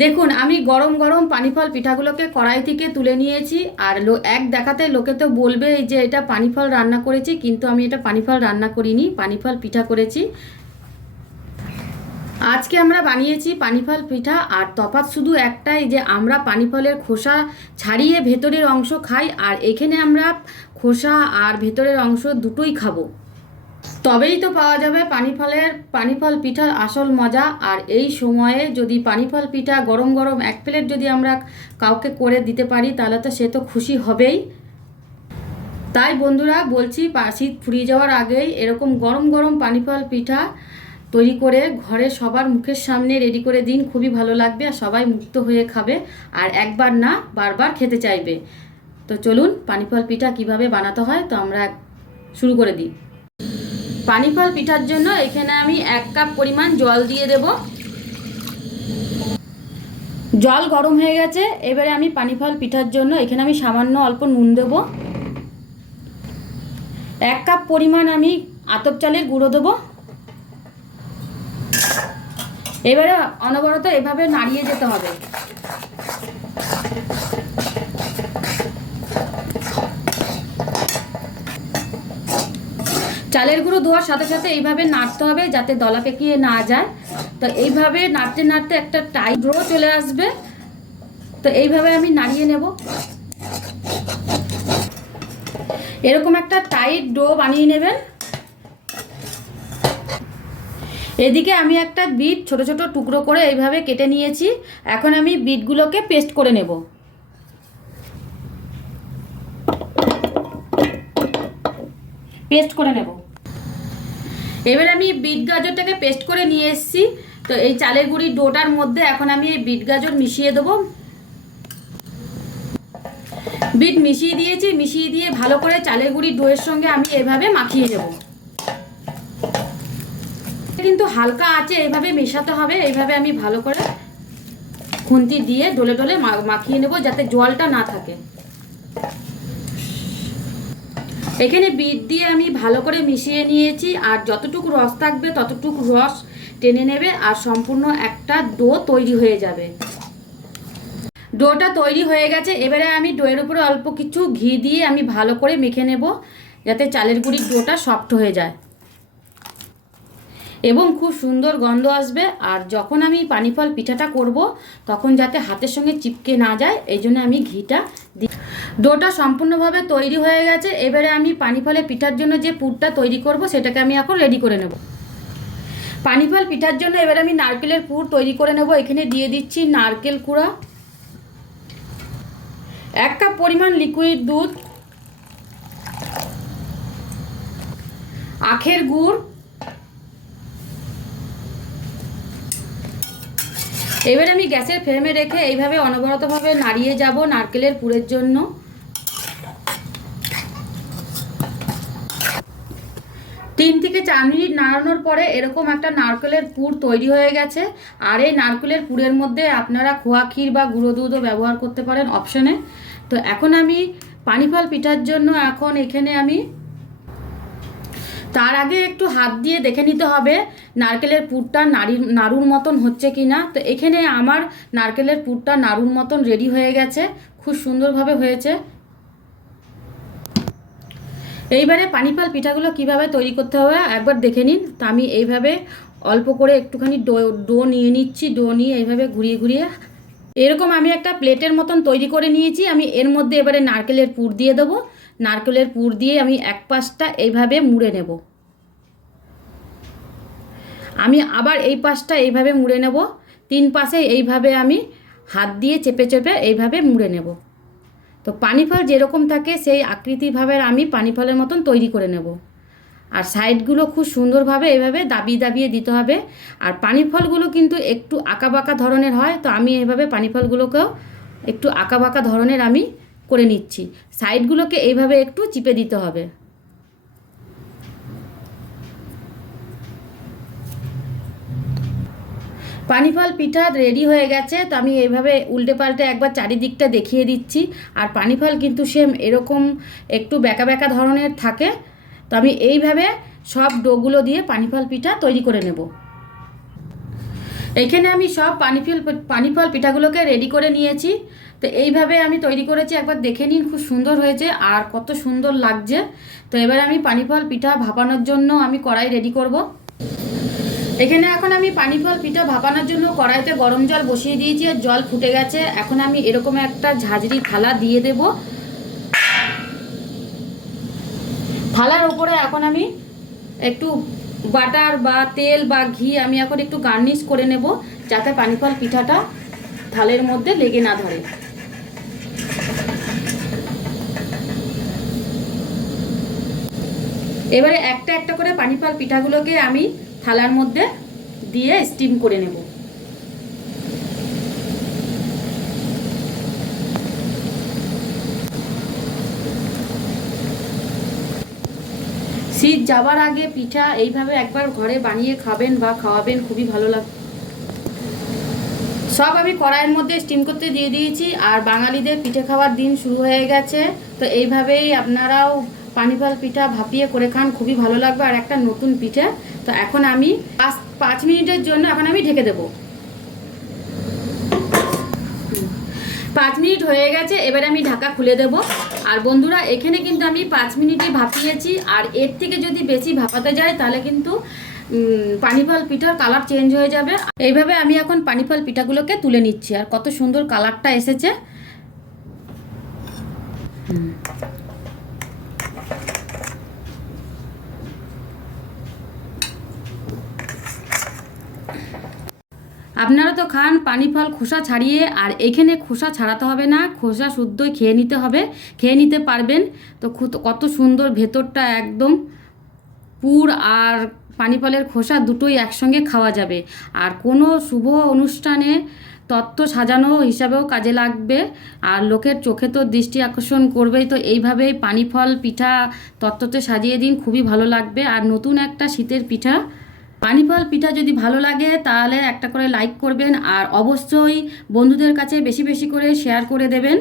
দেখুন, আমি গরম গরম পানিফল পিঠাগুলোকে কড়াই থেকে তুলে নিয়েছি, আর লো, এক দেখাতে লোকে তো বলবে যে এটা পানিফল রান্না করেছি, কিন্তু আমি এটা পানিফল রান্না করিনি, পানিফল পিঠা করেছি। আজকে আমরা বানিয়েছি পানিফল পিঠা, আর তফাৎ শুধু একটাই যে আমরা পানিফলের খোসা ছাড়িয়ে ভেতরের অংশ খাই, আর এখানে আমরা খোসা আর ভেতরের অংশ দুটোই খাব। তবেই তো পাওয়া যাবে পানিফলের, পানিফল পিঠার আসল মজা। আর এই সময়ে যদি পানিফল পিঠা গরম গরম এক প্লেট যদি আমরা কাউকে করে দিতে পারি, তাহলে তো সে তো খুশি হবেই। তাই বন্ধুরা, বলছি শীত ফুরিয়ে যাওয়ার আগেই এরকম গরম গরম পানিফল পিঠা তৈরি করে ঘরে সবার মুখের সামনে রেডি করে দিন। খুবই ভালো লাগবে আর সবাই মুক্ত হয়ে খাবে আর একবার না, বারবার খেতে চাইবে। তো চলুন, পানিফল পিঠা কীভাবে বানাতে হয়, তো আমরা শুরু করে দিই। পানিফল পিঠার জন্য এখানে আমি এক কাপ পরিমাণ জল দিয়ে দেব। জল গরম হয়ে গেছে, এবারে আমি পানিফল পিঠার জন্য এখানে আমি সামান্য অল্প নুন দেব। এক কাপ পরিমাণ আমি আতপ চালের গুঁড়ো দেবো। এবারে অনবরত এভাবে নাড়িয়ে যেতে হবে। চালের গুঁড়ো ধোয়ার সাথে সাথে এইভাবে নাড়তে হবে যাতে দলা পেকিয়ে না যায়। তো এইভাবে নাড়তে নাড়তে একটা টাইট ড্রো চলে আসবে। তো এইভাবে আমি নাড়িয়ে নেব। এরকম একটা টাইট ডো বানিয়ে নেবেন। এদিকে আমি একটা বিট ছোট ছোট টুকরো করে এইভাবে কেটে নিয়েছি। এখন আমি বিটগুলোকে পেস্ট করে নেব। পেস্ট করে নেব। এবার আমি বিট গাজরটাকে পেস্ট করে নিয়ে এসেছি। তো এই চালের গুঁড়ির ডোটার মধ্যে এখন আমি এই বিট গাজর মিশিয়ে দেবো। বিট মিশিয়ে দিয়েছি, মিশিয়ে দিয়ে ভালো করে চালের গুঁড়ির ডোয়ের সঙ্গে আমি এভাবে মাখিয়ে নেব। কিন্তু হালকা আছে এইভাবে মেশাতে হবে এইভাবে আমি ভালো করে খুন্তি দিয়ে ডলে ডলে মাখিয়ে নেব যাতে জলটা না থাকে। এখানে বিট দিয়ে আমি ভালো করে মিশিয়ে নিয়েছি, আর যতটুকু রস থাকবে ততটুকু রস টেনে নেবে, আর সম্পূর্ণ একটা ডো তৈরি হয়ে যাবে। ডোটা তৈরি হয়ে গেছে, এবারে আমি ডোয়ের উপরে অল্প কিছু ঘি দিয়ে আমি ভালো করে মেখে নেব, যাতে চালের গুঁড়ির ডোটা সফট হয়ে যায়। এবং খুব সুন্দর গন্ধ আসবে, আর যখন আমি পানিফল পিঠাটা করব, তখন যাতে হাতের সঙ্গে চিপকে না যায়, এই জন্য আমি ঘিটা দিই ডোটা সম্পূর্ণভাবে তৈরি হয়ে গেছে। এবারে আমি পানিফলের পিঠার জন্য যে পুরটা তৈরি করব, সেটাকে আমি এখন রেডি করে নেব। পানিফল পিঠার জন্য এবারে আমি নারকেলের পুর তৈরি করে নেব। এখানে দিয়ে দিচ্ছি নারকেল কুড়া, এক কাপ পরিমাণ লিকুইড দুধ, আখের গুড় এবার আমি গ্যাসের ফ্লেমে রেখে এইভাবে অনবরতভাবে নাড়িয়ে যাব নারকেলের পুরের জন্য। তিন থেকে চার মিনিট নাড়ানোর পরে এরকম একটা নারকেলের পুর তৈরি হয়ে গেছে। আর এই নারকেলের পুরের মধ্যে আপনারা খোয়া ক্ষীর বা গুঁড়ো দুধও ব্যবহার করতে পারেন অপশনে। তো এখন আমি পানিফল পিঠার জন্য এখন এখানে আমি তার আগে একটু হাত দিয়ে দেখে নিতে হবে, নারকেলের পুরটা নারীর, নাড়ুর মতন হচ্ছে কি না তো এখানে আমার নারকেলের পুরটা নাড়ুর মতন রেডি হয়ে গেছে, খুব সুন্দরভাবে হয়েছে। এইবারে পানিপাল পিঠাগুলো কীভাবে তৈরি করতে হবে একবার দেখে নিন। তো আমি এইভাবে অল্প করে একটুখানি ডো ডো নিয়ে নিচ্ছি, ডো নিয়ে এইভাবে ঘুরিয়ে ঘুরিয়ে। এরকম আমি একটা প্লেটের মতন তৈরি করে নিয়েছি, আমি এর মধ্যে এবারে নারকেলের পুর দিয়ে দেবো। নারকেলের পুর দিয়ে আমি এক পাশটা এইভাবে মুড়ে নেব। আমি আবার এই পাশটা এইভাবে মুড়ে নেব। তিন পাশে এইভাবে আমি হাত দিয়ে চেপে চেপে এইভাবে মুড়ে নেব। তো পানি ফল যেরকম থাকে, সেই আকৃতিভাবে আমি পানি ফলের মতন তৈরি করে নেব। আর সাইডগুলো খুব সুন্দরভাবে এইভাবে দাবিয়ে দাবিয়ে দিতে হবে। আর পানি ফলগুলো কিন্তু একটু আঁকাবাঁকা ধরনের হয়, তো আমি এইভাবে পানি ফলগুলোকেও একটু আঁকাবাঁকা ধরনের আমি করে নিচ্ছি। সাইডগুলোকে এইভাবে একটু চিপে দিতে হবে। পানিফল পিঠা রেডি হয়ে গেছে, তো আমি এইভাবে উল্টে পাল্টে একবার চারিদিকটা দেখিয়ে দিচ্ছি। আর পানিফল কিন্তু সেম এরকম একটু বেঁকা বেঁকা ধরনের থাকে। তো আমি এইভাবে সব ডোগুলো দিয়ে পানিফল পিঠা তৈরি করে নেব। এখানে আমি সব পানিফল পানিফল পিঠাগুলোকে রেডি করে নিয়েছি। তো এইভাবে আমি তৈরি করেছি, একবার দেখে নিন খুব সুন্দর হয়েছে আর কত সুন্দর লাগছে। তো এবার আমি পানিফল পিঠা ভাপানোর জন্য আমি কড়াই রেডি করব। এখানে এখন আমি পানিফল পিঠা ভাপানোর জন্য কড়াইতে গরম জল বসিয়ে দিয়েছি আর জল ফুটে গেছে। এখন আমি এরকম একটা ঝাঁঝরি থালা দিয়ে দেব। থালার ওপরে এখন আমি একটু বাটার বা তেল বা ঘি আমি এখন একটু গার্নিশ করে নেব, যাতে পানিফল পিঠাটা থালের মধ্যে লেগে না ধরে। এবারে একটা একটা করে পানিফল পিঠাগুলোকে আমি থালার মধ্যে দিয়ে স্টিম করে নেব শীত যাবার আগে পিঠা এইভাবে একবার ঘরে বানিয়ে খাবেন বা খাওয়াবেন, খুবই ভালো লাগ সব আমি কড়াইয়ের মধ্যে স্টিম করতে দিয়ে দিয়েছি। আর বাঙালিদের পিঠে খাওয়ার দিন শুরু হয়ে গেছে। তো এইভাবেই আপনারাও পানিফল পিঠা ভাপিয়ে করে খান, খুবই ভালো লাগবে। আর একটা নতুন পিঠে। তো এখন আমি পাঁচ পাঁচ মিনিটের জন্য এখন আমি ঢেকে দেবো। পাঁচ মিনিট হয়ে গেছে, এবারে আমি ঢাকা খুলে দেব। আর বন্ধুরা, এখানে কিন্তু আমি পাঁচ মিনিটে ভাপিয়েছি, আর এর থেকে যদি বেশি ভাপাতে যায়, তাহলে কিন্তু পানিফল পিঠার কালার চেঞ্জ হয়ে যাবে। এইভাবে আমি এখন পানিফল পিঠাগুলোকে তুলে নিচ্ছি, আর কত সুন্দর কালারটা এসেছে। আপনারা তো খান, পানি ফল, খোসা ছাড়িয়ে, আর এখানে খোসা ছাড়াতে হবে না, খোসা শুদ্ধই খেয়ে নিতে হবে, খেয়ে নিতে পারবেন। তো কত সুন্দর ভেতরটা একদম পুর আর পানি ফলের খোসা দুটোই একসঙ্গে খাওয়া যাবে। আর কোনো শুভ অনুষ্ঠানে তত্ত্ব সাজানো হিসাবেও কাজে লাগবে, আর লোকের চোখে তো দৃষ্টি আকর্ষণ করবেই। তো এইভাবেই পানি ফল, পিঠা তত্ত্বতে সাজিয়ে দিন, খুবই ভালো লাগবে। আর নতুন একটা শীতের পিঠা পানিফল পিঠা যদি ভালো লাগে, তাহলে একটা করে লাইক করবেন আর অবশ্যই বন্ধুদের কাছে বেশি বেশি করে শেয়ার করে দেবেন।